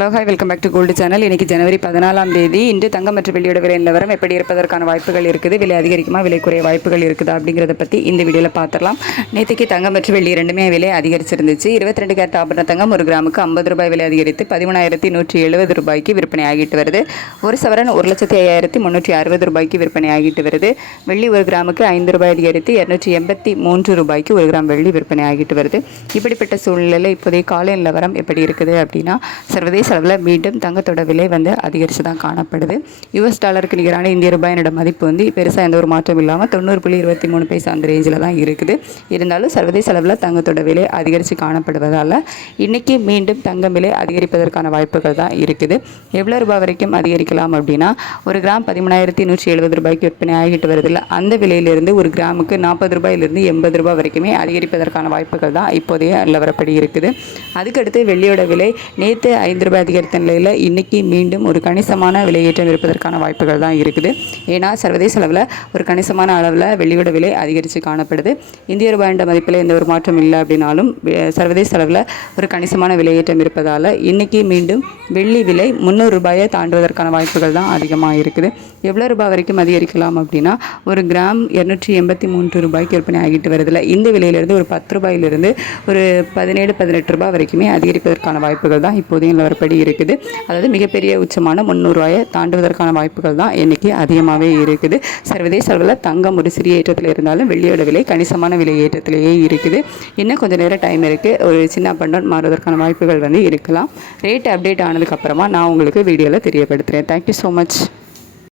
Hello hi welcome back to Gold channel. இன்றைக்கி ஜனவரி 14ஆம் தேதி. இன்று தங்கம் மற்றும் வெள்ளியோட விலை நிலவரம் எப்படி இருப்பதற்கான வாய்ப்புகள் இருக்குது, விலை அதிகரிக்குமா விலை குறைய வாய்ப்புகள் இருக்குதா அப்படிங்கிறத பற்றி இந்த வீடியோவில் பார்த்துடலாம். நேற்றுக்கு தங்கம் மற்றும் வெள்ளி ரெண்டுமே விலை அதிகரிச்சிருந்துச்சு. 22 கேரட் ஆபரண தங்கம் ஒரு கிராமுக்கு 50 ரூபாய் விலை அதிகரித்து 13,170 ரூபாய்க்கு விற்பனை ஆகிட்டு வருது. ஒரு சவரன் 1,05,360 ரூபாய்க்கு விற்பனை ஆகிட்டு வருது. வெள்ளி ஒரு கிராமுக்கு 5 ரூபாய் அதிகரித்து 283 ரூபாய்க்கு ஒரு கிராம் வெள்ளி விற்பனை ஆகிட்டு வருது. இப்படிப்பட்ட சூழ்நிலையில் இப்போதைய காலை நிலவரம் எப்படி இருக்குது அப்படின்னா, சர்வதேச அளவில் மீண்டும் தங்கத்தோட விலை அதிகரித்து தான் காணப்படுது. யூஎஸ் டாலருக்கு நிகரான இந்திய ரூபாயினோட மதிப்பு பெருசாக எந்த ஒரு மாற்றம் இல்லாமல் 90.23 பைசா அந்த ரேஞ்சில் தான் இருக்குது. இருந்தாலும் சர்வதேச அளவில் தங்கத்தோட விலை அதிகரித்து காணப்படுவதால் இன்றைக்கி மீண்டும் தங்கம் விலை அதிகரிப்பதற்கான வாய்ப்புகள் தான் இருக்குது. எவ்வளோ ரூபாய் வரைக்கும் அதிகரிக்கலாம் அப்படின்னா, ஒரு கிராம் 13,170 ரூபாய்க்கு விற்பனை ஆகிட்டு வருதில்ல, அந்த விலையிலிருந்து ஒரு கிராமுக்கு 40 ரூபாயிலிருந்து 80 ரூபாய் வரைக்குமே அதிகரிப்பதற்கான வாய்ப்புகள் தான் இப்போதைய நிலவரப்படி இருக்குது. அதுக்கடுத்து வெள்ளியோட விலை நேற்று 5 ரூபாய் அதிகரித்த நிலையில் இன்றைக்கி மீண்டும் ஒரு கணிசமான விலையேற்றம் இருப்பதற்கான வாய்ப்புகள் தான் இருக்குது. ஏன்னா சர்வதேச அளவில் ஒரு கணிசமான அளவில் வெள்ளியோட விலை அதிகரித்து காணப்படுது. இந்திய ரூபாயோட மதிப்பில் எந்த ஒரு மாற்றம் இல்லை அப்படின்னாலும் சர்வதேச அளவில் ஒரு கணிசமான விலையேற்றம் இருப்பதால் இன்றைக்கி மீண்டும் வெள்ளி விலை 300 ரூபாயை தாண்டுவதற்கான வாய்ப்புகள் தான் அதிகமாக இருக்குது. எவ்வளோ ரூபாய் வரைக்கும் அதிகரிக்கலாம் அப்படின்னா, ஒரு கிராம் 283 ரூபாய்க்கு விற்பனை ஆகிட்டு வருதில்ல, இந்த விலையிலிருந்து ஒரு 10 ரூபாயிலிருந்து ஒரு 17-18 ரூபாய் வரைக்குமே அதிகரிப்பதற்கான வாய்ப்புகள் தான் இப்போதைய நிலவரப்படி இருக்குது. அதாவது மிகப்பெரிய உச்சமான 300 ரூபாயை தாண்டுவதற்கான வாய்ப்புகள் தான் இன்றைக்கி அதிகமாகவே இருக்குது. சர்வதேச அளவில் தங்கம் ஒரு சிறிய ஏற்றத்தில் இருந்தாலும் வெள்ளியோட விலை கணிசமான விலை ஏற்றத்திலேயே இருக்குது. இன்னும் கொஞ்சம் நேரம் டைம் இருக்குது. ஒரு சின்ன பண்டன் மாறுவதற்கான வாய்ப்புகள் இருக்கலாம். ரேட் அப்டேட் ஆனதுக்கப்புறமா நான் உங்களுக்கு வீடியோவில் தெரியப்படுத்துகிறேன். Thank you so much.